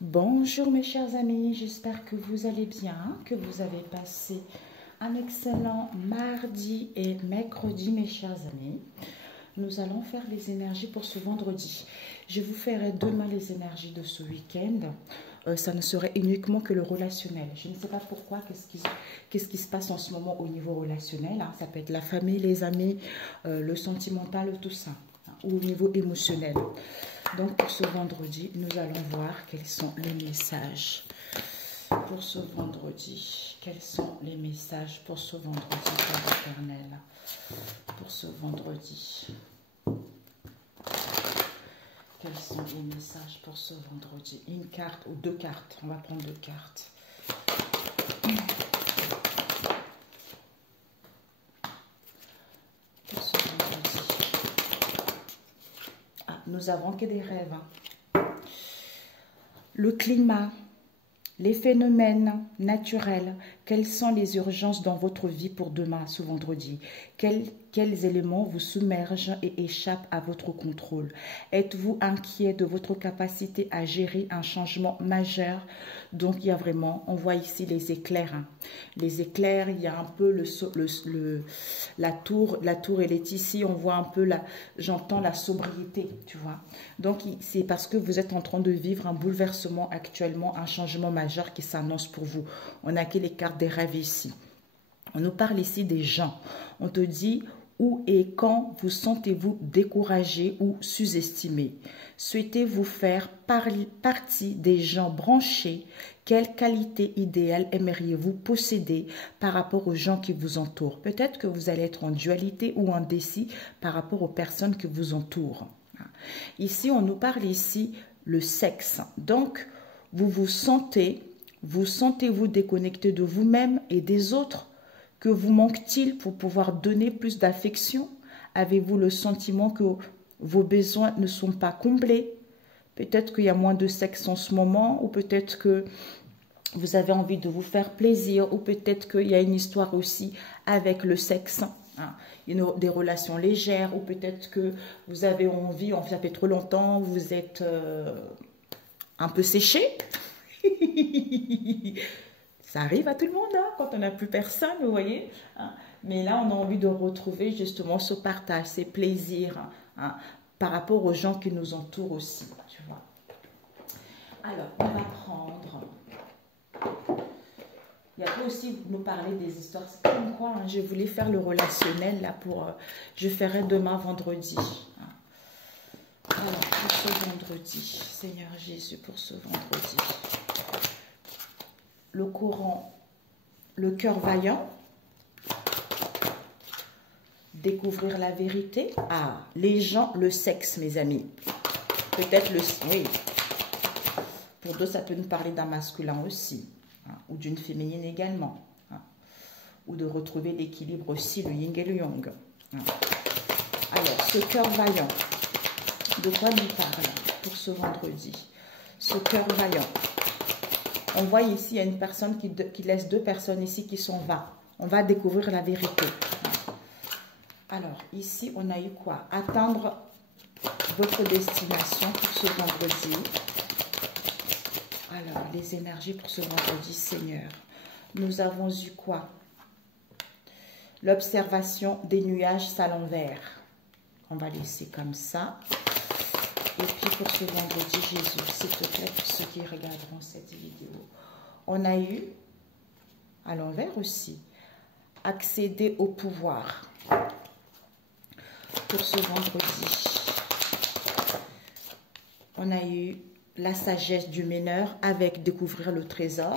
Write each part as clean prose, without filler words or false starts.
Bonjour mes chers amis, j'espère que vous allez bien, que vous avez passé un excellent mardi et mercredi mes chers amis. Nous allons faire les énergies pour ce vendredi. Je vous ferai demain les énergies de ce week-end. Ça ne serait uniquement que le relationnel. Je ne sais pas pourquoi, qu'est-ce qui se passe en ce moment au niveau relationnel. Ça peut être la famille, les amis, le sentimental, tout ça. Ou au niveau émotionnel. Donc pour ce vendredi, nous allons voir quels sont les messages. Pour ce vendredi, quels sont les messages pour ce vendredi, Père éternel. Pour ce vendredi. Quels sont les messages pour ce vendredi? Une carte ou deux cartes. On va prendre deux cartes. Pour ce vendredi. Nous avons que des rêves. Le climat, les phénomènes naturels, quelles sont les urgences dans votre vie pour demain, ce vendredi? Quels éléments vous submergent et échappent à votre contrôle? Êtes-vous inquiet de votre capacité à gérer un changement majeur? Donc, il y a vraiment, on voit ici les éclairs. Les éclairs, il y a un peu la tour elle est ici, on voit un peu, j'entends la sobriété, tu vois. Donc, c'est parce que vous êtes en train de vivre un bouleversement actuellement, un changement majeur qui s'annonce pour vous. On a que les cartes des rêves ici. On nous parle ici des gens. On te dit où et quand vous sentez-vous découragé ou sous-estimé. Souhaitez-vous faire partie des gens branchés? Quelle qualité idéale aimeriez-vous posséder par rapport aux gens qui vous entourent? Peut-être que vous allez être en dualité ou indécis par rapport aux personnes qui vous entourent. Ici, on nous parle ici le sexe. Donc, vous sentez-vous déconnecté de vous-même et des autres? Que vous manque-t-il pour pouvoir donner plus d'affection? Avez-vous le sentiment que vos besoins ne sont pas comblés? Peut-être qu'il y a moins de sexe en ce moment, ou peut-être que vous avez envie de vous faire plaisir, ou peut-être qu'il y a une histoire aussi avec le sexe, des relations légères, ou peut-être que vous avez envie, ça fait trop longtemps, vous êtes un peu séché. Ça arrive à tout le monde, quand on n'a plus personne, vous voyez. Mais là, on a envie de retrouver justement ce partage, ces plaisirs, par rapport aux gens qui nous entourent aussi, tu vois. Alors, on va prendre... Il y a aussi nous parler des histoires. C'est comme quoi, je voulais faire le relationnel, là, je ferai demain vendredi. Alors, pour ce vendredi, Seigneur Jésus, pour ce vendredi... Le courant, le cœur vaillant, découvrir la vérité. Les gens, le sexe, mes amis. Peut-être oui. Pour d'autres, ça peut nous parler d'un masculin aussi, ou d'une féminine également, ou de retrouver l'équilibre aussi, le yin et le yang. Alors, ce cœur vaillant, de quoi nous parle pour ce vendredi? Ce cœur vaillant. On voit ici, il y a une personne qui laisse deux personnes ici qui s'en va. On va découvrir la vérité. Alors, ici, on a eu quoi? Atteindre votre destination pour ce vendredi. Alors, les énergies pour ce vendredi, Seigneur. Nous avons eu quoi? L'observation des nuages s'envers. On va laisser comme ça. Et puis pour ce vendredi, Jésus, s'il te plaît, pour ceux qui regarderont cette vidéo, on a eu, à l'envers aussi, accéder au pouvoir. Pour ce vendredi, on a eu la sagesse du meneur avec découvrir le trésor.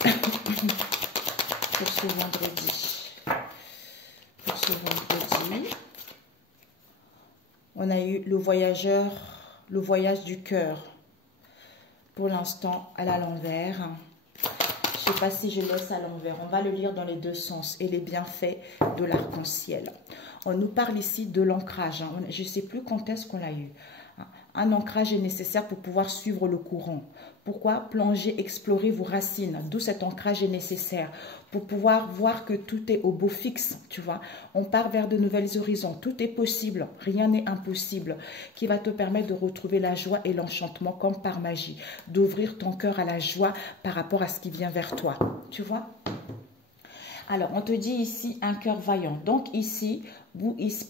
Pour ce vendredi. Pour ce vendredi. On a eu le voyage du cœur. Pour l'instant, à l'envers. Je ne sais pas si je laisse à l'envers. On va le lire dans les deux sens. Et les bienfaits de l'arc-en-ciel. On nous parle ici de l'ancrage. Je ne sais plus quand est-ce qu'on l'a eu. Un ancrage est nécessaire pour pouvoir suivre le courant. Pourquoi? Plonger, explorer vos racines. D'où cet ancrage est nécessaire. Pour pouvoir voir que tout est au beau fixe, tu vois. On part vers de nouvelles horizons. Tout est possible. Rien n'est impossible. Qui va te permettre de retrouver la joie et l'enchantement comme par magie. D'ouvrir ton cœur à la joie par rapport à ce qui vient vers toi. Tu vois? Alors, on te dit ici un cœur vaillant. Donc ici,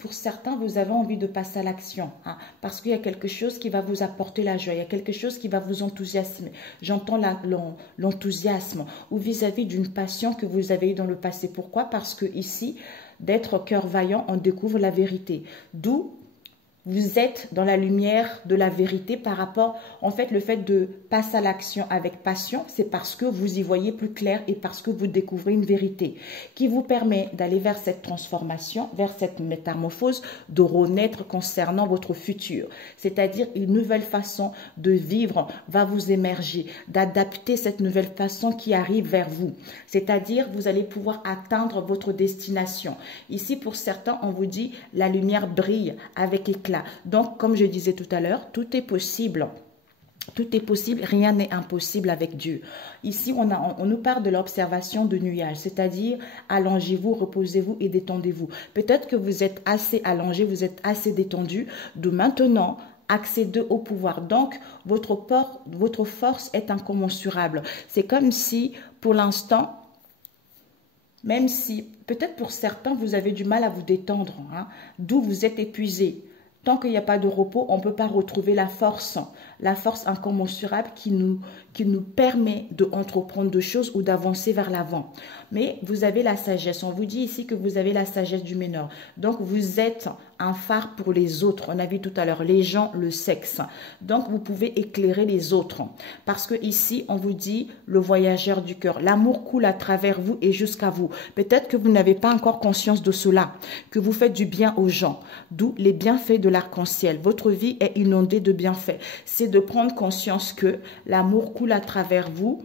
pour certains, vous avez envie de passer à l'action. Hein, parce qu'il y a quelque chose qui va vous apporter la joie. Il y a quelque chose qui va vous enthousiasmer. J'entends l'enthousiasme ou vis-à-vis d'une passion que vous avez eue dans le passé. Pourquoi? Parce que ici, d'être cœur vaillant, on découvre la vérité. D'où vous êtes dans la lumière de la vérité par rapport, en fait, le fait de passer à l'action avec passion, c'est parce que vous y voyez plus clair et parce que vous découvrez une vérité qui vous permet d'aller vers cette transformation, vers cette métamorphose, de renaître concernant votre futur. C'est-à-dire une nouvelle façon de vivre va vous émerger, d'adapter cette nouvelle façon qui arrive vers vous. C'est-à-dire vous allez pouvoir atteindre votre destination. Ici, pour certains, on vous dit la lumière brille avec éclat. Donc, comme je disais tout à l'heure, tout est possible. Tout est possible, rien n'est impossible avec Dieu. Ici, on nous parle de l'observation de nuages, c'est-à-dire allongez-vous, reposez-vous et détendez-vous. Peut-être que vous êtes assez allongé, vous êtes assez détendu. De maintenant, accédez au pouvoir. Donc, votre force est incommensurable. C'est comme si, pour l'instant, même si, peut-être pour certains, vous avez du mal à vous détendre, hein, d'où vous êtes épuisé. Tant qu'il n'y a pas de repos, on ne peut pas retrouver la force incommensurable qui nous permet d'entreprendre des choses ou d'avancer vers l'avant. Mais vous avez la sagesse. On vous dit ici que vous avez la sagesse du meneur. Donc, vous êtes un phare pour les autres. On a vu tout à l'heure, les gens, le sexe. Donc, vous pouvez éclairer les autres. Parce que ici, on vous dit le voyageur du cœur. L'amour coule à travers vous et jusqu'à vous. Peut-être que vous n'avez pas encore conscience de cela, que vous faites du bien aux gens. D'où les bienfaits de l'arc-en-ciel. Votre vie est inondée de bienfaits. C'est de prendre conscience que l'amour coule à travers vous.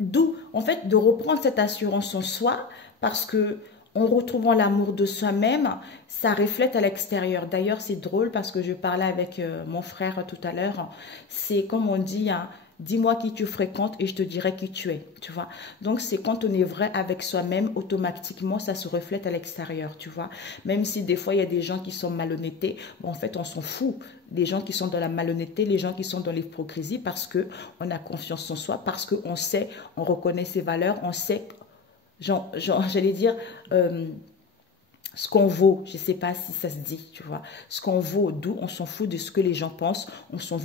D'où, en fait, de reprendre cette assurance en soi, parce que en retrouvant l'amour de soi-même, ça reflète à l'extérieur. D'ailleurs, c'est drôle parce que je parlais avec mon frère tout à l'heure. C'est comme on dit, hein, dis-moi qui tu fréquentes et je te dirai qui tu es, tu vois. Donc, c'est quand on est vrai avec soi-même, automatiquement, ça se reflète à l'extérieur, tu vois. Même si des fois, il y a des gens qui sont malhonnêtés, bon, en fait, on s'en fout. Les gens qui sont dans la malhonnêteté, les gens qui sont dans l'hypocrisie, parce qu'on a confiance en soi, parce qu'on sait, on reconnaît ses valeurs, on sait, j'allais dire, ce qu'on vaut, je ne sais pas si ça se dit, tu vois, ce qu'on vaut, d'où on s'en fout de ce que les gens pensent, on s'en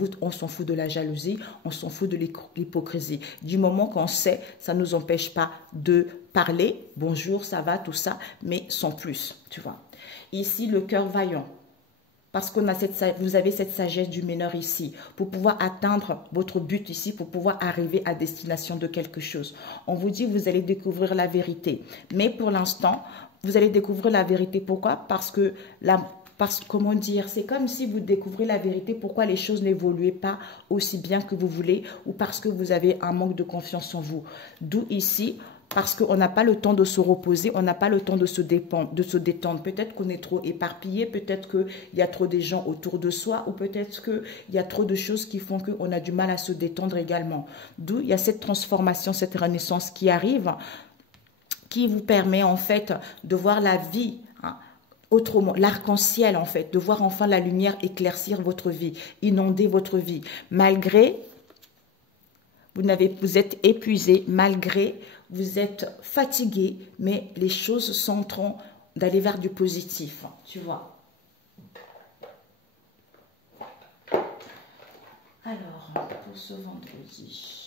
fout de la jalousie, on s'en fout de l'hypocrisie. Du moment qu'on sait, ça ne nous empêche pas de parler, bonjour, ça va, tout ça, mais sans plus, tu vois. Ici, le cœur vaillant. Parce qu'on a vous avez cette sagesse du meneur ici, pour pouvoir atteindre votre but ici, pour pouvoir arriver à destination de quelque chose. On vous dit, vous allez découvrir la vérité. Mais pour l'instant, vous allez découvrir la vérité. Pourquoi? Parce que, comment dire, c'est comme si vous découvrez la vérité, pourquoi les choses n'évoluaient pas aussi bien que vous voulez, ou parce que vous avez un manque de confiance en vous. D'où ici, parce qu'on n'a pas le temps de se reposer, on n'a pas le temps de se détendre. Peut-être qu'on est trop éparpillé, peut-être qu'il y a trop de gens autour de soi, ou peut-être qu'il y a trop de choses qui font qu'on a du mal à se détendre également. D'où il y a cette transformation, cette renaissance qui arrive, qui vous permet en fait de voir la vie, hein, autrement, l'arc-en-ciel en fait, de voir enfin la lumière éclaircir votre vie, inonder votre vie. Malgré, vous êtes épuisé, malgré, vous êtes fatigué, mais les choses sont en train d'aller vers du positif, tu vois. Alors, pour ce vendredi...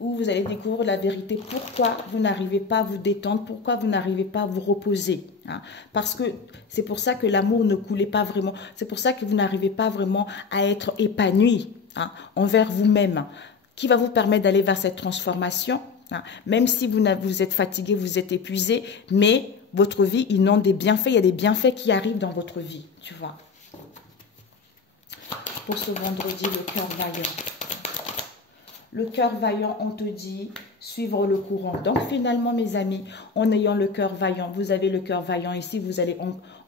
où vous allez découvrir la vérité, pourquoi vous n'arrivez pas à vous détendre, pourquoi vous n'arrivez pas à vous reposer. Hein? Parce que c'est pour ça que l'amour ne coulait pas vraiment, c'est pour ça que vous n'arrivez pas vraiment à être épanoui, hein, envers vous-même, qui va vous permettre d'aller vers cette transformation, hein? Même si vous êtes fatigué, vous êtes épuisé, mais votre vie inonde des bienfaits, il y a des bienfaits qui arrivent dans votre vie, tu vois. Pour ce vendredi, le cœur vaillant. Le cœur vaillant, on te dit, suivre le courant. Donc finalement, mes amis, en ayant le cœur vaillant, vous avez le cœur vaillant ici, vous allez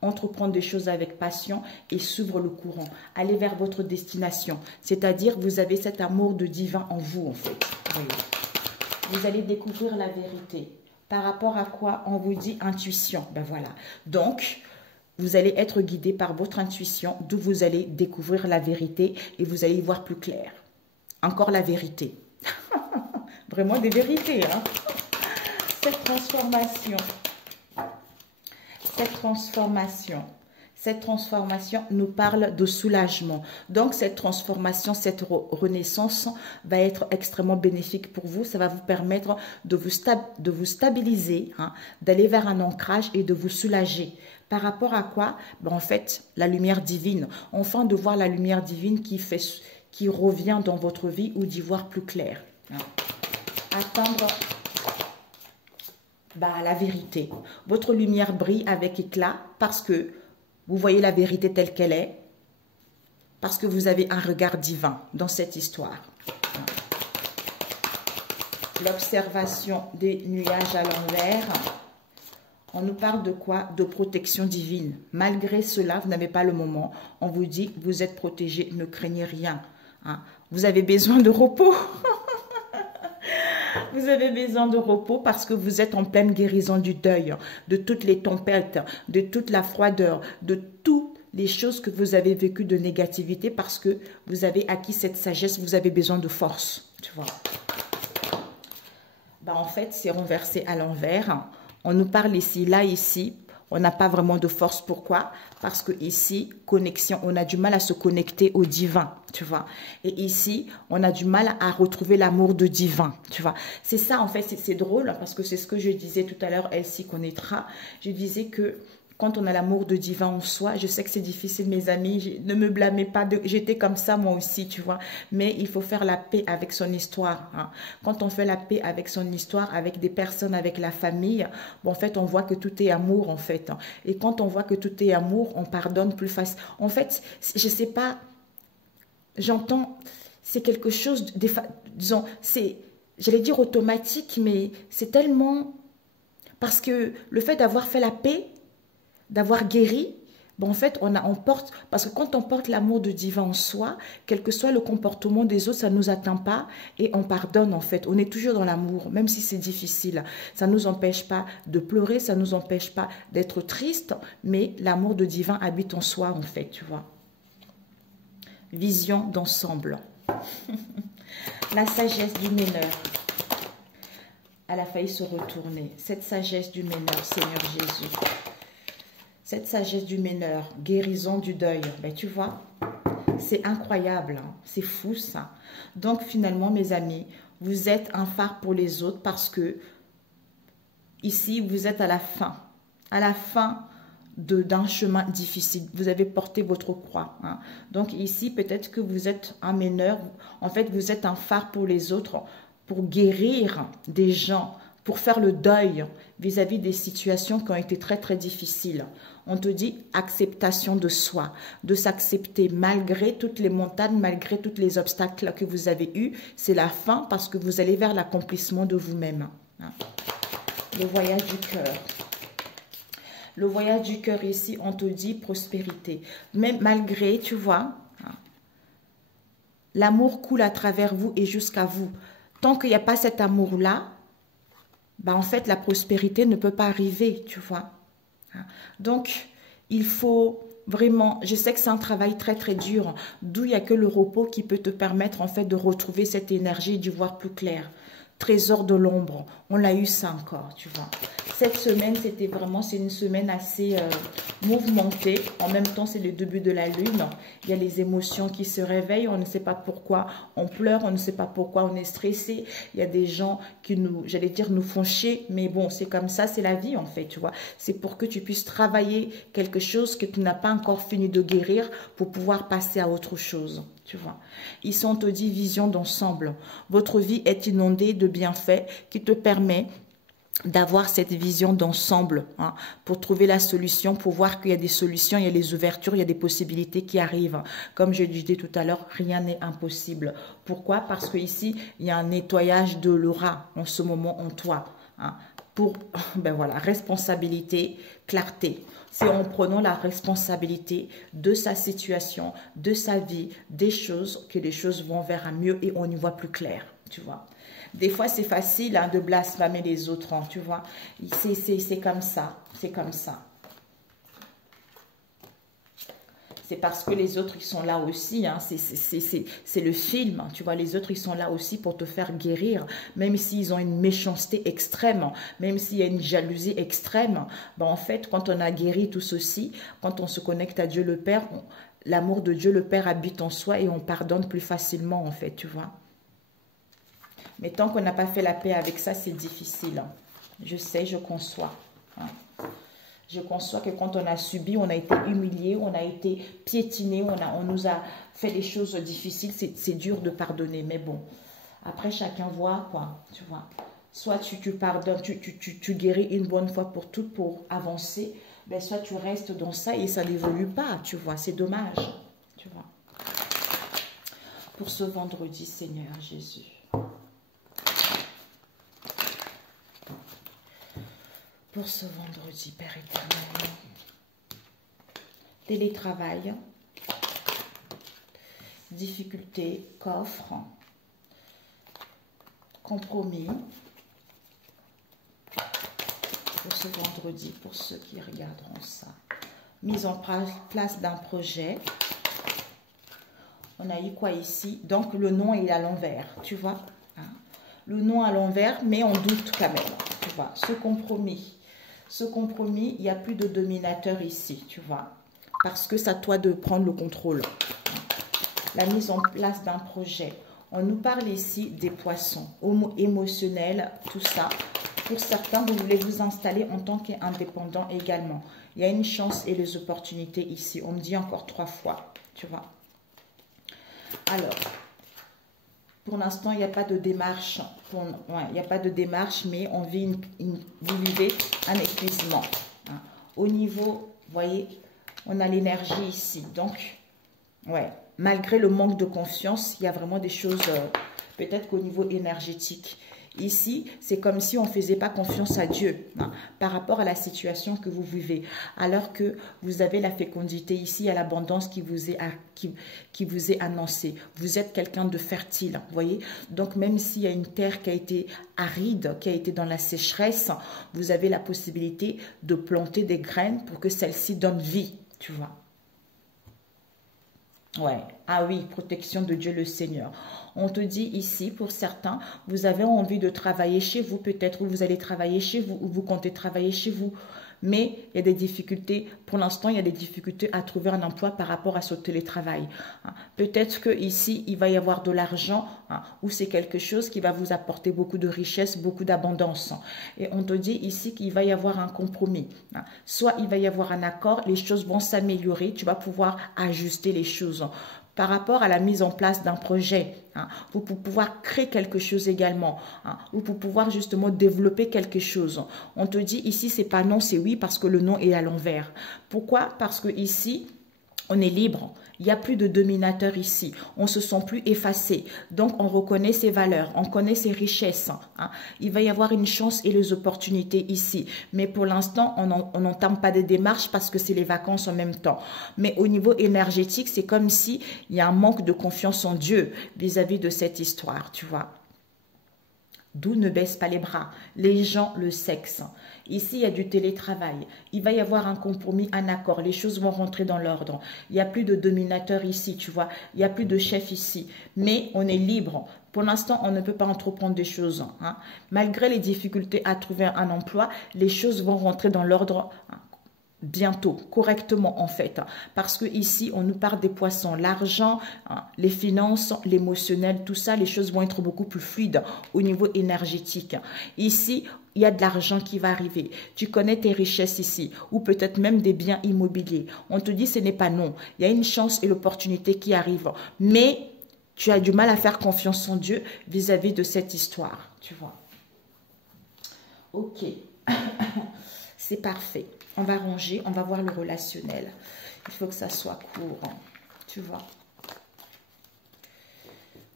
entreprendre des choses avec passion et suivre le courant. Allez vers votre destination, c'est-à-dire vous avez cet amour de divin en vous en fait. Vous allez découvrir la vérité. Par rapport à quoi on vous dit intuition? Ben voilà. Donc, vous allez être guidé par votre intuition, d'où vous allez découvrir la vérité et vous allez y voir plus clair. Encore la vérité. Vraiment des vérités, hein? Cette transformation nous parle de soulagement. Donc, cette transformation, cette renaissance va être extrêmement bénéfique pour vous. Ça va vous permettre de vous stabiliser, hein, d'aller vers un ancrage et de vous soulager. Par rapport à quoi? Ben, en fait, la lumière divine. Enfin, de voir la lumière divine qui revient dans votre vie ou d'y voir plus clair. Hein. Atteindre la vérité. Votre lumière brille avec éclat parce que vous voyez la vérité telle qu'elle est, parce que vous avez un regard divin dans cette histoire. L'observation des nuages à l'envers. On nous parle de quoi? De protection divine. Malgré cela, vous n'avez pas le moment. On vous dit, vous êtes protégé, ne craignez rien. Hein? Vous avez besoin de repos. Vous avez besoin de repos parce que vous êtes en pleine guérison du deuil, de toutes les tempêtes, de toute la froideur, de toutes les choses que vous avez vécues de négativité parce que vous avez acquis cette sagesse, vous avez besoin de force, tu vois. En fait, c'est renversé à l'envers. On nous parle ici, là, ici. On n'a pas vraiment de force. Pourquoi? Parce que ici, connexion, on a du mal à se connecter au divin, tu vois. Et ici, on a du mal à retrouver l'amour de divin, tu vois. C'est ça, en fait, c'est drôle, parce que c'est ce que je disais tout à l'heure, elle s'y connaîtra. Je disais que quand on a l'amour de divin en soi, je sais que c'est difficile, mes amis, ne me blâmez pas, j'étais comme ça moi aussi, tu vois, mais il faut faire la paix avec son histoire. Hein. Quand on fait la paix avec son histoire, avec des personnes, avec la famille, en fait, on voit que tout est amour, en fait. Hein. Et quand on voit que tout est amour, on pardonne plus facilement. En fait, je sais pas, j'entends, c'est quelque chose, disons, c'est, j'allais dire automatique, mais c'est tellement, parce que le fait d'avoir fait la paix, d'avoir guéri, en fait, on porte, parce que quand on porte l'amour de divin en soi, quel que soit le comportement des autres, ça ne nous atteint pas et on pardonne en fait. On est toujours dans l'amour, même si c'est difficile. Ça ne nous empêche pas de pleurer, ça ne nous empêche pas d'être triste, mais l'amour de divin habite en soi en fait, tu vois. Vision d'ensemble. La sagesse du meneur. Elle a failli se retourner. Cette sagesse du meneur, Seigneur Jésus. Cette sagesse du meneur, guérison du deuil, tu vois, c'est incroyable, hein? C'est fou ça. Donc finalement, mes amis, vous êtes un phare pour les autres parce que ici, vous êtes à la fin d'un chemin difficile. Vous avez porté votre croix. Hein? Donc ici, peut-être que vous êtes un meneur, en fait, vous êtes un phare pour les autres, pour guérir des gens, pour faire le deuil vis-à-vis des situations qui ont été très, très difficiles. On te dit acceptation de soi, de s'accepter malgré toutes les montagnes, malgré tous les obstacles que vous avez eus. C'est la fin parce que vous allez vers l'accomplissement de vous-même. Le voyage du cœur. Le voyage du cœur ici, on te dit prospérité. Mais malgré, tu vois, l'amour coule à travers vous et jusqu'à vous. Tant qu'il n'y a pas cet amour-là, en fait, la prospérité ne peut pas arriver, tu vois. Donc, il faut vraiment, je sais que c'est un travail très, très dur, d'où il n'y a que le repos qui peut te permettre, en fait, de retrouver cette énergie et d'y voir plus clair. Trésor de l'ombre, on l'a eu ça encore, tu vois. Cette semaine, c'était vraiment, c'est une semaine assez mouvementée. En même temps, c'est le début de la lune. Il y a les émotions qui se réveillent. On ne sait pas pourquoi on pleure, on ne sait pas pourquoi on est stressé. Il y a des gens qui nous, j'allais dire, nous font chier. Mais bon, c'est comme ça, c'est la vie en fait, tu vois. C'est pour que tu puisses travailler quelque chose que tu n'as pas encore fini de guérir pour pouvoir passer à autre chose. Tu vois. Ici, on te dit vision d'ensemble. Votre vie est inondée de bienfaits qui te permet d'avoir cette vision d'ensemble, hein, pour trouver la solution, pour voir qu'il y a des solutions, il y a des ouvertures, il y a des possibilités qui arrivent. Comme je disais tout à l'heure, rien n'est impossible. Pourquoi? Parce que ici, il y a un nettoyage de l'aura en ce moment en toi, hein, pour, ben voilà, responsabilité, clarté. C'est en prenant la responsabilité de sa situation, de sa vie, des choses, que les choses vont vers un mieux et on y voit plus clair, tu vois. Des fois, c'est facile, hein, de blasphémer les autres, hein, tu vois. C'est comme ça, c'est comme ça. C'est parce que les autres, ils sont là aussi, hein, c'est le film, tu vois. Les autres, ils sont là aussi pour te faire guérir, même s'ils ont une méchanceté extrême, même s'il y a une jalousie extrême. Ben, en fait, quand on a guéri tout ceci, quand on se connecte à Dieu le Père, l'amour de Dieu le Père habite en soi et on pardonne plus facilement, en fait, tu vois. Mais tant qu'on n'a pas fait la paix avec ça, c'est difficile, hein. Je sais, je conçois, hein. Je conçois que quand on a subi, on a été humilié, on a été piétiné, on nous a fait des choses difficiles, c'est dur de pardonner. Mais bon, après chacun voit, quoi, tu vois. Soit tu pardonnes, tu guéris une bonne fois pour toutes pour avancer, ben soit tu restes dans ça et ça n'évolue pas, tu vois. C'est dommage, tu vois. Pour ce vendredi, Seigneur Jésus. Pour ce vendredi, Père éternel, télétravail, difficulté, coffre, compromis. Pour ce vendredi, pour ceux qui regarderont ça, mise en place d'un projet. On a eu quoi ici? Donc le nom est à l'envers, tu vois, hein? Le nom à l'envers, mais on doute quand même, tu vois, ce compromis. Ce compromis, il n'y a plus de dominateur ici, tu vois. Parce que c'est à toi de prendre le contrôle. La mise en place d'un projet. On nous parle ici des poissons, émotionnels, tout ça. Pour certains, vous voulez vous installer en tant qu'indépendant également. Il y a une chance et les opportunités ici. On me dit encore 3 fois, tu vois. Alors, pour l'instant, il n'y a pas de démarche. Il n'y a pas de démarche, mais on vit vous vivez un épuisement, hein. Au niveau, vous voyez, on a l'énergie ici. Donc, ouais, malgré le manque de confiance, il y a vraiment des choses, peut-être qu'au niveau énergétique. Ici, c'est comme si on ne faisait pas confiance à Dieu, hein, par rapport à la situation que vous vivez. Alors que vous avez la fécondité ici, à l'abondance qui vous est annoncée. Vous êtes quelqu'un de fertile, vous voyez. Donc, même s'il y a une terre qui a été aride, qui a été dans la sécheresse, vous avez la possibilité de planter des graines pour que celles-ci donnent vie, tu vois. Ouais, ah oui, protection de Dieu le Seigneur. On te dit ici, pour certains, vous avez envie de travailler chez vous, peut-être, ou vous allez travailler chez vous, ou vous comptez travailler chez vous. Mais il y a des difficultés, pour l'instant, il y a des difficultés à trouver un emploi par rapport à ce télétravail, hein. Peut-être qu'ici, il va y avoir de l'argent, hein, ou c'est quelque chose qui va vous apporter beaucoup de richesse, beaucoup d'abondance. Et on te dit ici qu'il va y avoir un compromis, hein. Soit il va y avoir un accord, les choses vont s'améliorer, tu vas pouvoir ajuster les choses par rapport à la mise en place d'un projet, hein, ou pour pouvoir créer quelque chose également, hein, ou pour pouvoir justement développer quelque chose. On te dit ici, c'est pas non, c'est oui, parce que le non est à l'envers. Pourquoi? Parce que ici, on est libre. Il n'y a plus de dominateur ici. On ne se sent plus effacé. Donc, on reconnaît ses valeurs. On connaît ses richesses, hein. Il va y avoir une chance et les opportunités ici. Mais pour l'instant, on n'entame pas de démarches parce que c'est les vacances en même temps. Mais au niveau énergétique, c'est comme si il y a un manque de confiance en Dieu vis-à-vis de cette histoire, tu vois. D'où ne baisse pas les bras. Les gens, le sexe. Ici, il y a du télétravail. Il va y avoir un compromis, un accord. Les choses vont rentrer dans l'ordre. Il n'y a plus de dominateur ici, tu vois. Il n'y a plus de chef ici. Mais on est libre. Pour l'instant, on ne peut pas entreprendre des choses, hein. Malgré les difficultés à trouver un emploi, les choses vont rentrer dans l'ordre, hein, bientôt, correctement en fait, parce que ici on nous parle des poissons, l'argent, hein, les finances, l'émotionnel, tout ça, les choses vont être beaucoup plus fluides au niveau énergétique. Ici, il y a de l'argent qui va arriver. Tu connais tes richesses ici, ou peut-être même des biens immobiliers. On te dit ce n'est pas non. Il y a une chance et l'opportunité qui arrive, mais tu as du mal à faire confiance en Dieu vis-à-vis de cette histoire, tu vois. Ok. C'est parfait. On va ranger, on va voir le relationnel. Il faut que ça soit court, tu vois.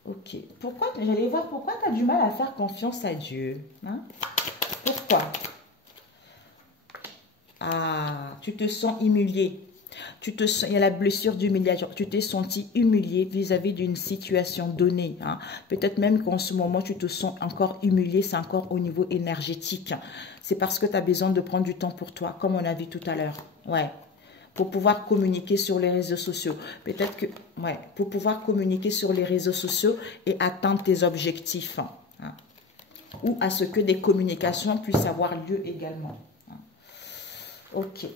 Ok. Pourquoi, j'allais voir pourquoi tu as du mal à faire confiance à Dieu. Hein? Pourquoi? Ah, tu te sens humilié. Il y a la blessure d'humiliation. Tu t'es senti humilié vis-à-vis d'une situation donnée. Hein. Peut-être même qu'en ce moment, tu te sens encore humilié. C'est encore au niveau énergétique. C'est parce que tu as besoin de prendre du temps pour toi, comme on a vu tout à l'heure. Ouais. Pour pouvoir communiquer sur les réseaux sociaux. Peut-être que, ouais, pour pouvoir communiquer sur les réseaux sociaux et atteindre tes objectifs. Hein. Ou à ce que des communications puissent avoir lieu également. Hein. Ok.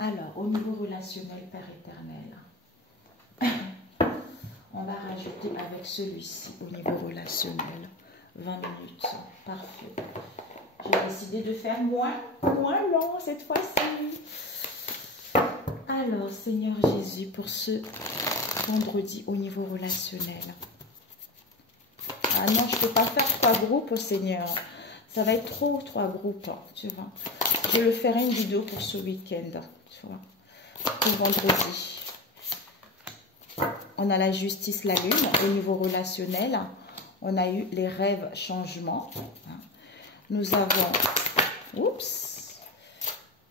Alors, au niveau relationnel, Père éternel, on va rajouter avec celui-ci, au niveau relationnel, 20 minutes. Parfait. J'ai décidé de faire moins long cette fois-ci. Alors, Seigneur Jésus, pour ce vendredi au niveau relationnel. Ah non, je ne peux pas faire 3 groupes, Seigneur. Ça va être trop 3 groupes, tu vois. Je le ferai une vidéo pour ce week-end, tu vois. Pour vendredi. On a la justice, la lune, au niveau relationnel. On a eu les rêves, changements. Nous avons, oups,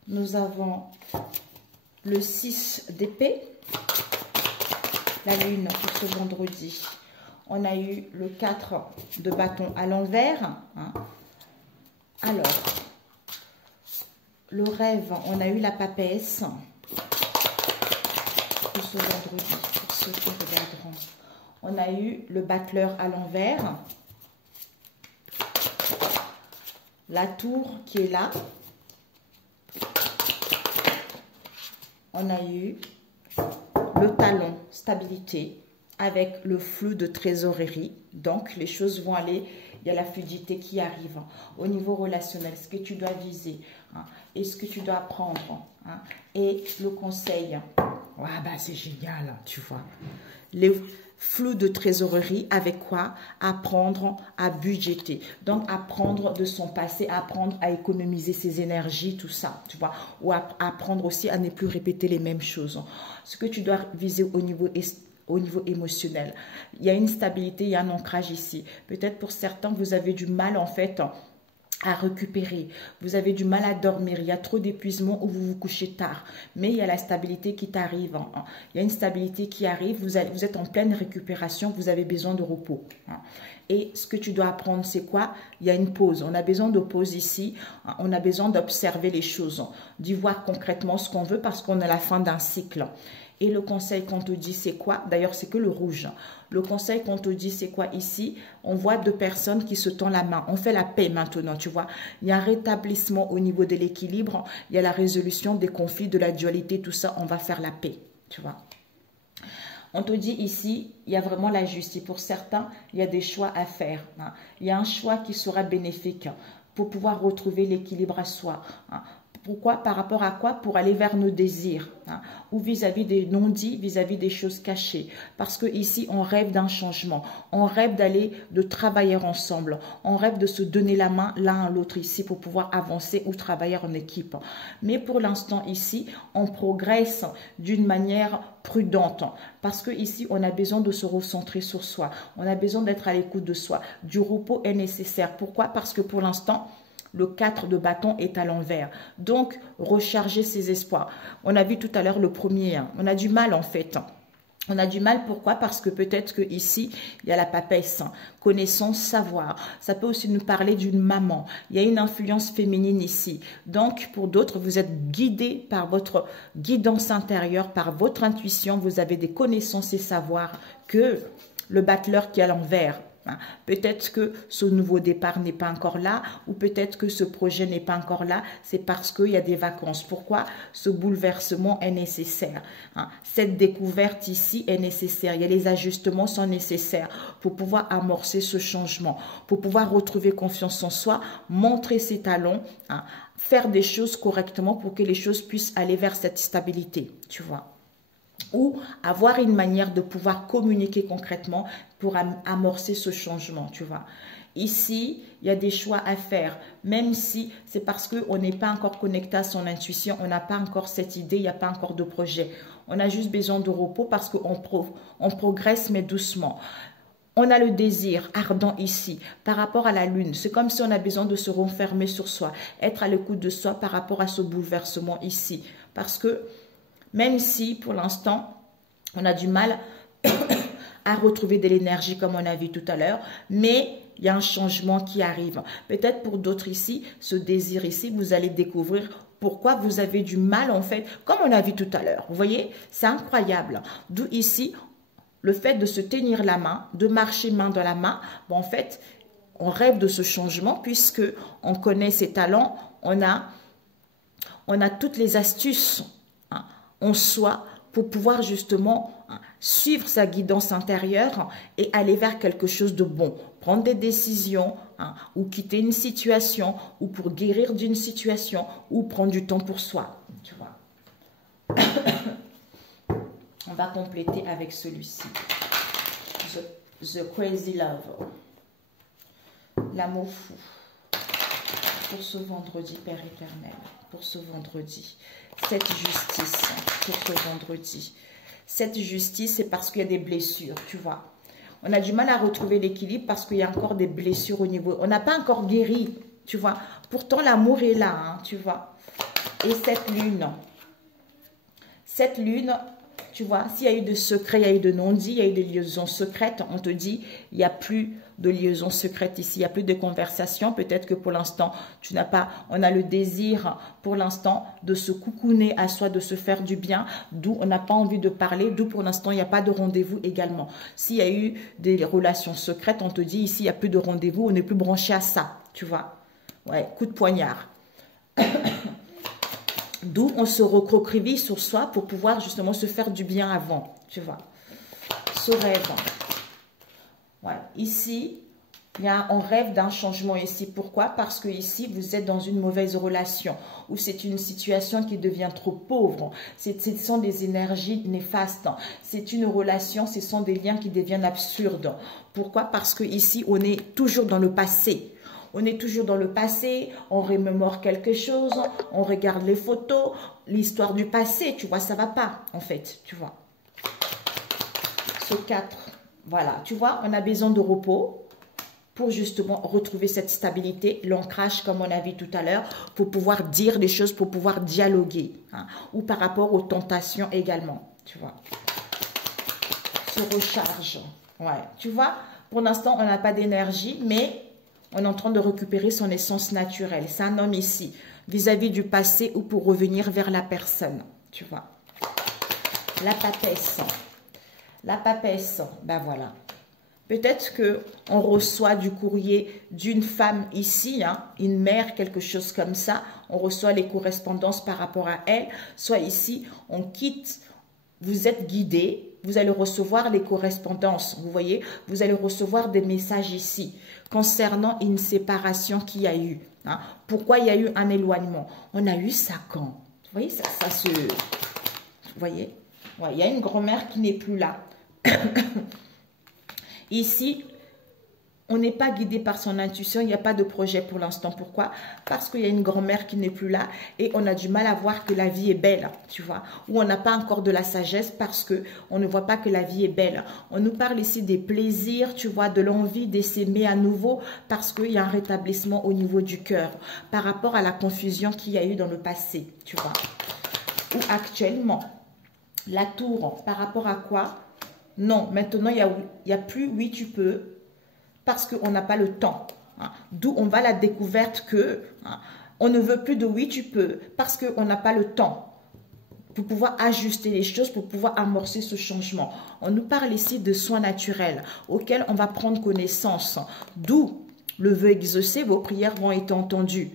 nous avons le 6 d'épée, la lune pour ce vendredi. On a eu le 4 de bâton à l'envers. Hein. Alors, le rêve, on a eu la papesse pour ce vendredi, pour ceux qui regarderont. On a eu le battleur à l'envers. La tour qui est là. On a eu le talon, stabilité, avec le flux de trésorerie. Donc, les choses vont aller, il y a la fluidité qui arrive. Au niveau relationnel, ce que tu dois viser, hein, et ce que tu dois apprendre. Hein, et le conseil. Ouais, bah, c'est génial, tu vois. Les flux de trésorerie, avec quoi? Apprendre à budgéter. Donc, apprendre de son passé, apprendre à économiser ses énergies, tout ça, tu vois. Ou apprendre aussi à ne plus répéter les mêmes choses. Ce que tu dois viser au niveau émotionnel. Il y a une stabilité, il y a un ancrage ici. Peut-être pour certains, vous avez du mal, en fait, à récupérer. Vous avez du mal à dormir. Il y a trop d'épuisement ou vous vous couchez tard. Mais il y a la stabilité qui t'arrive. Il y a une stabilité qui arrive. Vous êtes en pleine récupération. Vous avez besoin de repos. Et ce que tu dois apprendre, c'est quoi? Il y a une pause. On a besoin de pause ici. On a besoin d'observer les choses, d'y voir concrètement ce qu'on veut parce qu'on est à la fin d'un cycle. Et le conseil qu'on te dit, c'est quoi? D'ailleurs, c'est que le rouge. Le conseil qu'on te dit, c'est quoi ici? On voit 2 personnes qui se tendent la main. On fait la paix maintenant, tu vois. Il y a un rétablissement au niveau de l'équilibre. Il y a la résolution des conflits, de la dualité, tout ça. On va faire la paix, tu vois. On te dit ici, il y a vraiment la justice. Pour certains, il y a des choix à faire. Hein. Il y a un choix qui sera bénéfique pour pouvoir retrouver l'équilibre à soi. Hein. Pourquoi? Par rapport à quoi? Pour aller vers nos désirs, hein, ou vis-à-vis des non-dits, vis-à-vis des choses cachées. Parce que ici, on rêve d'un changement. On rêve de travailler ensemble. On rêve de se donner la main l'un à l'autre ici pour pouvoir avancer ou travailler en équipe. Mais pour l'instant ici, on progresse d'une manière prudente. Parce que ici, on a besoin de se recentrer sur soi. On a besoin d'être à l'écoute de soi. Du repos est nécessaire. Pourquoi? Parce que pour l'instant, le 4 de bâton est à l'envers. Donc, recharger ses espoirs. On a vu tout à l'heure le premier. Hein. On a du mal en fait. On a du mal, pourquoi? Parce que peut-être qu'ici, il y a la papesse, hein. Connaissance, savoir. Ça peut aussi nous parler d'une maman. Il y a une influence féminine ici. Donc, pour d'autres, vous êtes guidés par votre guidance intérieure, par votre intuition. Vous avez des connaissances et savoirs que le battleur qui est à l'envers. Peut-être que ce nouveau départ n'est pas encore là ou peut-être que ce projet n'est pas encore là. C'est parce qu'il y a des vacances. Pourquoi? Ce bouleversement est nécessaire. Cette découverte ici est nécessaire. Il y a les ajustements sont nécessaires pour pouvoir amorcer ce changement, pour pouvoir retrouver confiance en soi, montrer ses talents, faire des choses correctement pour que les choses puissent aller vers cette stabilité, tu vois. Ou avoir une manière de pouvoir communiquer concrètement pour amorcer ce changement, tu vois. ici, il y a des choix à faire, même si c'est parce qu'on n'est pas encore connecté à son intuition, on n'a pas encore cette idée, il n'y a pas encore de projet. On a juste besoin de repos parce qu'on progresse, mais doucement. On a le désir ardent ici par rapport à la lune. C'est comme si on a besoin de se renfermer sur soi, être à l'écoute de soi par rapport à ce bouleversement ici. Parce que même si pour l'instant, on a du mal à retrouver de l'énergie comme on a vu tout à l'heure, mais il y a un changement qui arrive. Peut-être pour d'autres ici, ce désir ici, vous allez découvrir pourquoi vous avez du mal en fait, comme on a vu tout à l'heure. Vous voyez, c'est incroyable. D'où ici, le fait de se tenir la main, de marcher main dans la main, bon, en fait, on rêve de ce changement puisque on connaît ses talents, on a toutes les astuces en soi pour pouvoir justement suivre sa guidance intérieure et aller vers quelque chose de bon. Prendre des décisions ou quitter une situation ou pour guérir d'une situation ou prendre du temps pour soi. Tu vois. On va compléter avec celui-ci. The Crazy Love. L'amour fou. Pour ce vendredi, Père éternel. Pour ce vendredi. Cette justice pour ce vendredi. Cette justice, c'est parce qu'il y a des blessures, tu vois. On a du mal à retrouver l'équilibre parce qu'il y a encore des blessures au niveau. On n'a pas encore guéri, tu vois. Pourtant, l'amour est là, tu vois. Et cette lune, tu vois, s'il y a eu de secrets, il y a eu de non-dits, il y a eu des liaisons secrètes, on te dit, il n'y a plus de liaisons secrètes ici, il n'y a plus de conversation. Peut-être que pour l'instant, tu n'as pas, on a le désir pour l'instant de se coucouner à soi, de se faire du bien, d'où on n'a pas envie de parler, d'où pour l'instant, il n'y a pas de rendez-vous également. S'il y a eu des relations secrètes, on te dit ici, il n'y a plus de rendez-vous, on n'est plus branché à ça, tu vois. Ouais, coup de poignard. D'où on se recroqueville sur soi pour pouvoir justement se faire du bien avant, tu vois. Ce rêve. Ouais. Ici, on rêve d'un changement ici. Pourquoi? Parce que ici, vous êtes dans une mauvaise relation ou c'est une situation qui devient trop pauvre. Ce sont des énergies néfastes. C'est une relation, ce sont des liens qui deviennent absurdes. Pourquoi? Parce que ici, on est toujours dans le passé. On est toujours dans le passé, on remémore quelque chose, on regarde les photos, l'histoire du passé, tu vois, ça va pas, en fait, tu vois. Ce 4, voilà, tu vois, on a besoin de repos pour justement retrouver cette stabilité, l'ancrage, comme on a vu tout à l'heure, pour pouvoir dire des choses, pour pouvoir dialoguer, ou par rapport aux tentations également, tu vois. Se recharge, ouais, tu vois, pour l'instant, on n'a pas d'énergie, mais on est en train de récupérer son essence naturelle. C'est un homme ici, vis-à-vis du passé ou pour revenir vers la personne. Tu vois. La papesse. La papesse, ben voilà. Peut-être qu'on reçoit du courrier d'une femme ici, une mère, quelque chose comme ça. On reçoit les correspondances par rapport à elle. Soit ici, on quitte, vous êtes guidé. Vous allez recevoir les correspondances, vous voyez. Vous allez recevoir des messages ici concernant une séparation qu'il y a eu. Pourquoi il y a eu un éloignement? On a eu ça quand? Vous voyez, ça se... Vous voyez, ouais, il y a une grand-mère qui n'est plus là. Ici, on n'est pas guidé par son intuition, il n'y a pas de projet pour l'instant. Pourquoi? Parce qu'il y a une grand-mère qui n'est plus là et on a du mal à voir que la vie est belle, tu vois. Ou on n'a pas encore de la sagesse parce qu'on ne voit pas que la vie est belle. On nous parle ici des plaisirs, tu vois, de l'envie de s'aimer à nouveau parce qu'il y a un rétablissement au niveau du cœur par rapport à la confusion qu'il y a eu dans le passé, tu vois. Ou actuellement, la tour, par rapport à quoi? Non, maintenant, il y a plus oui, tu peux. Parce qu'on n'a pas le temps. D'où on va la découverte que on ne veut plus de oui, tu peux, parce qu'on n'a pas le temps pour pouvoir ajuster les choses, pour pouvoir amorcer ce changement. On nous parle ici de soins naturels auxquels on va prendre connaissance. D'où le vœu exaucé, vos prières vont être entendues.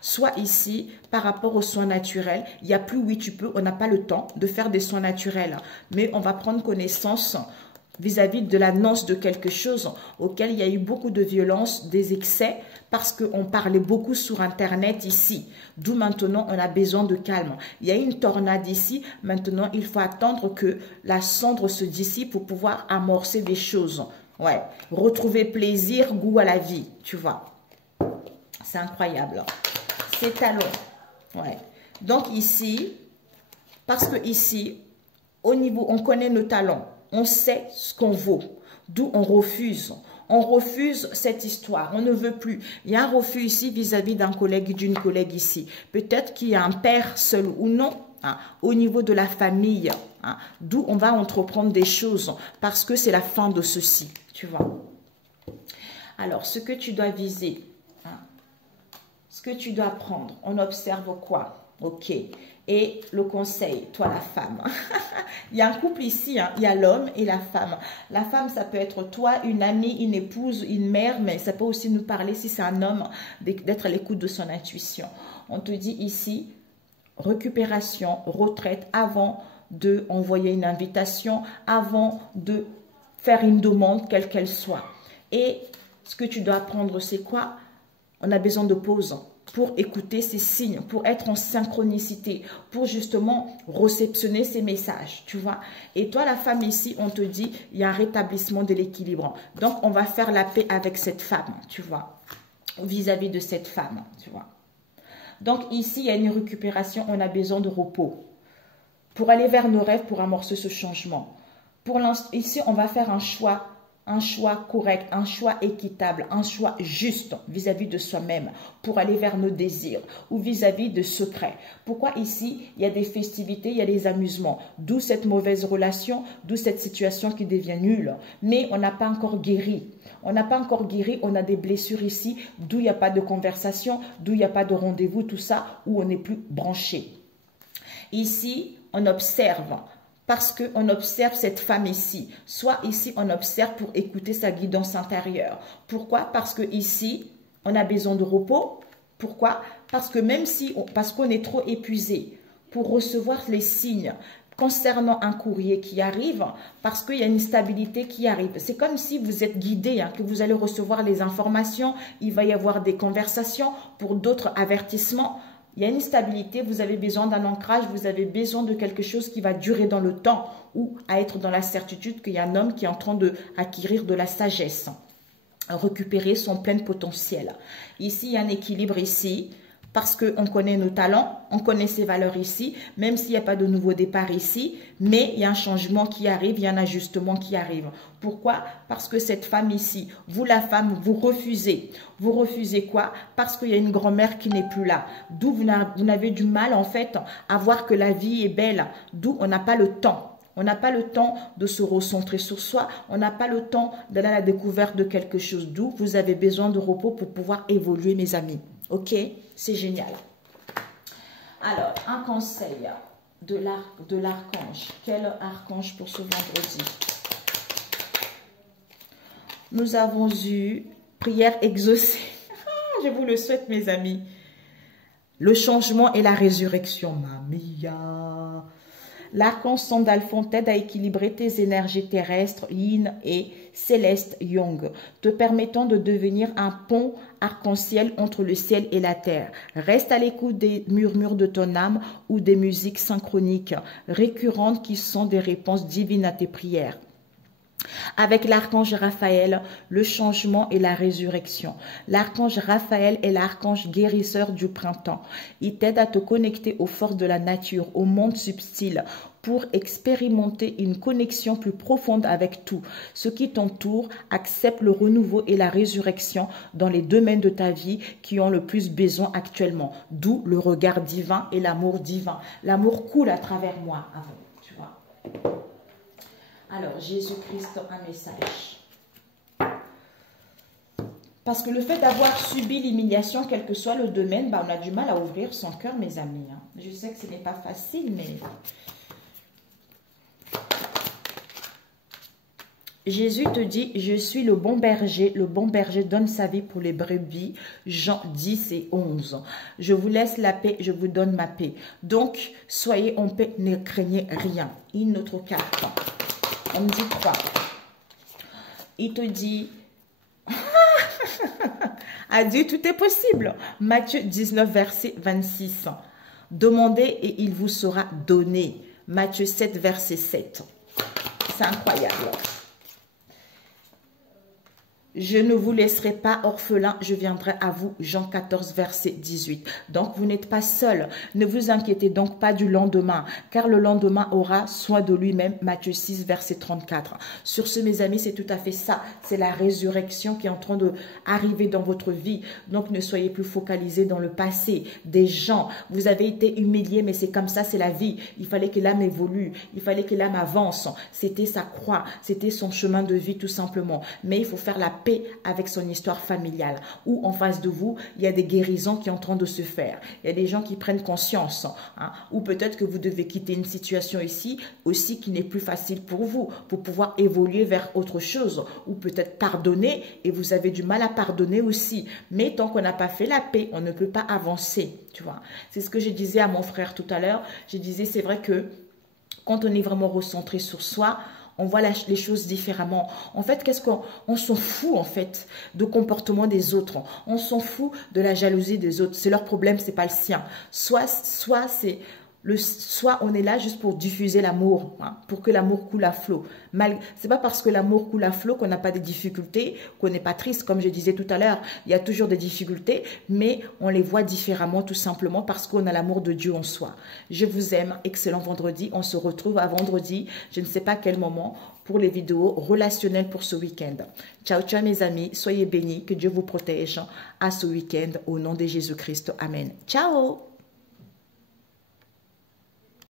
Soit ici, par rapport aux soins naturels, il n'y a plus oui, tu peux, on n'a pas le temps de faire des soins naturels. Mais on va prendre connaissance vis-à-vis de l'annonce de quelque chose auquel il y a eu beaucoup de violence, des excès, parce qu'on parlait beaucoup sur Internet ici. D'où maintenant, on a besoin de calme. Il y a une tornade ici. Maintenant, il faut attendre que la cendre se dissipe pour pouvoir amorcer des choses. Ouais, retrouver plaisir, goût à la vie, tu vois. C'est incroyable. Ces talons. Ouais. Donc ici, parce que ici, au niveau, on connaît nos talents. On sait ce qu'on vaut. D'où on refuse. On refuse cette histoire. On ne veut plus. Il y a un refus ici vis-à-vis d'un collègue, d'une collègue ici. Peut-être qu'il y a un père seul ou non. Hein, au niveau de la famille. Hein, d'où on va entreprendre des choses. Parce que c'est la fin de ceci. Tu vois. Alors, ce que tu dois viser. Hein, ce que tu dois prendre. On observe quoi? Ok. Et le conseil, toi la femme. Il y a un couple ici, hein. Il y a l'homme et la femme. La femme, ça peut être toi, une amie, une épouse, une mère, mais ça peut aussi nous parler, si c'est un homme, d'être à l'écoute de son intuition. On te dit ici, récupération, retraite, avant de envoyer une invitation, avant de faire une demande, quelle qu'elle soit. Et ce que tu dois apprendre, c'est quoi? On a besoin de pause pour écouter ces signes, pour être en synchronicité, pour justement réceptionner ces messages, tu vois. Et toi, la femme ici, on te dit, il y a un rétablissement de l'équilibre. Donc, on va faire la paix avec cette femme, tu vois, vis-à-vis de cette femme, tu vois. Donc, ici, il y a une récupération, on a besoin de repos pour aller vers nos rêves, pour amorcer ce changement. Pour l'instant, ici, on va faire un choix correct, un choix équitable, un choix juste vis-à-vis de soi-même pour aller vers nos désirs ou vis-à-vis de secrets. Pourquoi ici, il y a des festivités, il y a des amusements, d'où cette mauvaise relation, d'où cette situation qui devient nulle. Mais on n'a pas encore guéri. On n'a pas encore guéri, on a des blessures ici, d'où il n'y a pas de conversation, d'où il n'y a pas de rendez-vous, tout ça, où on n'est plus branché. Ici, on observe. Parce qu'on observe cette femme ici. Soit ici, on observe pour écouter sa guidance intérieure. Pourquoi? Parce que ici, on a besoin de repos. Pourquoi? Parce que même si, parce qu'on est trop épuisé pour recevoir les signes concernant un courrier qui arrive, parce qu'il y a une stabilité qui arrive. C'est comme si vous êtes guidé, hein, que vous allez recevoir les informations, il va y avoir des conversations pour d'autres avertissements. Il y a une stabilité, vous avez besoin d'un ancrage, vous avez besoin de quelque chose qui va durer dans le temps ou à être dans la certitude qu'il y a un homme qui est en train d'acquérir de la sagesse, récupérer son plein potentiel. Ici, il y a un équilibre ici parce qu'on connaît nos talents, on connaît ses valeurs ici, même s'il n'y a pas de nouveau départ ici, mais il y a un changement qui arrive, il y a un ajustement qui arrive. Pourquoi? Parce que cette femme ici, vous la femme, vous refusez. Vous refusez quoi? Parce qu'il y a une grand-mère qui n'est plus là. D'où vous n'avez du mal en fait à voir que la vie est belle. D'où on n'a pas le temps. On n'a pas le temps de se recentrer sur soi. On n'a pas le temps d'aller à la découverte de quelque chose. D'où vous avez besoin de repos pour pouvoir évoluer, mes amis. Ok? C'est génial. Alors, un conseil de l'archange. Quel archange pour ce vendredi? Nous avons eu prière exaucée. Je vous le souhaite, mes amis. Le changement et la résurrection. Mamia. L'archange Sandalphon t'aide à équilibrer tes énergies terrestres, yin et céleste yang, te permettant de devenir un pont arc-en-ciel entre le ciel et la terre. Reste à l'écoute des murmures de ton âme ou des musiques synchroniques récurrentes qui sont des réponses divines à tes prières. Avec l'archange Raphaël, le changement et la résurrection. L'archange Raphaël est l'archange guérisseur du printemps. Il t'aide à te connecter aux forces de la nature, au monde subtil, pour expérimenter une connexion plus profonde avec tout. Ce qui t'entoure, accepte le renouveau et la résurrection dans les domaines de ta vie qui ont le plus besoin actuellement. D'où le regard divin et l'amour divin. L'amour coule à travers moi avant, tu vois. Alors, Jésus-Christ, un message. Parce que le fait d'avoir subi l'humiliation, quel que soit le domaine, on a du mal à ouvrir son cœur, mes amis. Je sais que ce n'est pas facile, mais... Jésus te dit, je suis le bon berger donne sa vie pour les brebis, Jean 10 et 11. Je vous laisse la paix, je vous donne ma paix. Donc, soyez en paix, ne craignez rien. Une autre carte. On me dit quoi? Il te dit, à Dieu tout est possible. Matthieu 19, verset 26. Demandez et il vous sera donné. Matthieu 7, verset 7. C'est incroyable. Je ne vous laisserai pas orphelin, je viendrai à vous. Jean 14, verset 18. Donc, vous n'êtes pas seul. Ne vous inquiétez donc pas du lendemain, car le lendemain aura soin de lui-même. Matthieu 6, verset 34. Sur ce, mes amis, c'est tout à fait ça. C'est la résurrection qui est en train d'arriver dans votre vie. Donc, ne soyez plus focalisés dans le passé. Des gens, vous avez été humiliés, mais c'est comme ça, c'est la vie. Il fallait que l'âme évolue. Il fallait que l'âme avance. C'était sa croix. C'était son chemin de vie, tout simplement. Mais il faut faire la paix avec son histoire familiale, ou en face de vous, il y a des guérisons qui sont en train de se faire. Il y a des gens qui prennent conscience, hein, ou peut-être que vous devez quitter une situation ici aussi qui n'est plus facile pour vous, pour pouvoir évoluer vers autre chose, ou peut-être pardonner, et vous avez du mal à pardonner aussi. Mais tant qu'on n'a pas fait la paix, on ne peut pas avancer, tu vois. C'est ce que je disais à mon frère tout à l'heure. Je disais, c'est vrai que quand on est vraiment recentré sur soi, on voit les choses différemment. En fait, qu'est-ce qu'on s'en fout, en fait, de comportement des autres. On s'en fout de la jalousie des autres. C'est leur problème, c'est pas le sien. Soit on est là juste pour diffuser l'amour, hein, pour que l'amour coule à flot. C'est pas parce que l'amour coule à flot qu'on n'a pas de difficultés, qu'on n'est pas triste, comme je disais tout à l'heure. Il y a toujours des difficultés, mais on les voit différemment, tout simplement parce qu'on a l'amour de Dieu en soi. Je vous aime. Excellent vendredi. On se retrouve à vendredi. Je ne sais pas quel moment pour les vidéos relationnelles pour ce week-end. Ciao, ciao mes amis. Soyez bénis. Que Dieu vous protège à ce week-end. Au nom de Jésus-Christ. Amen. Ciao.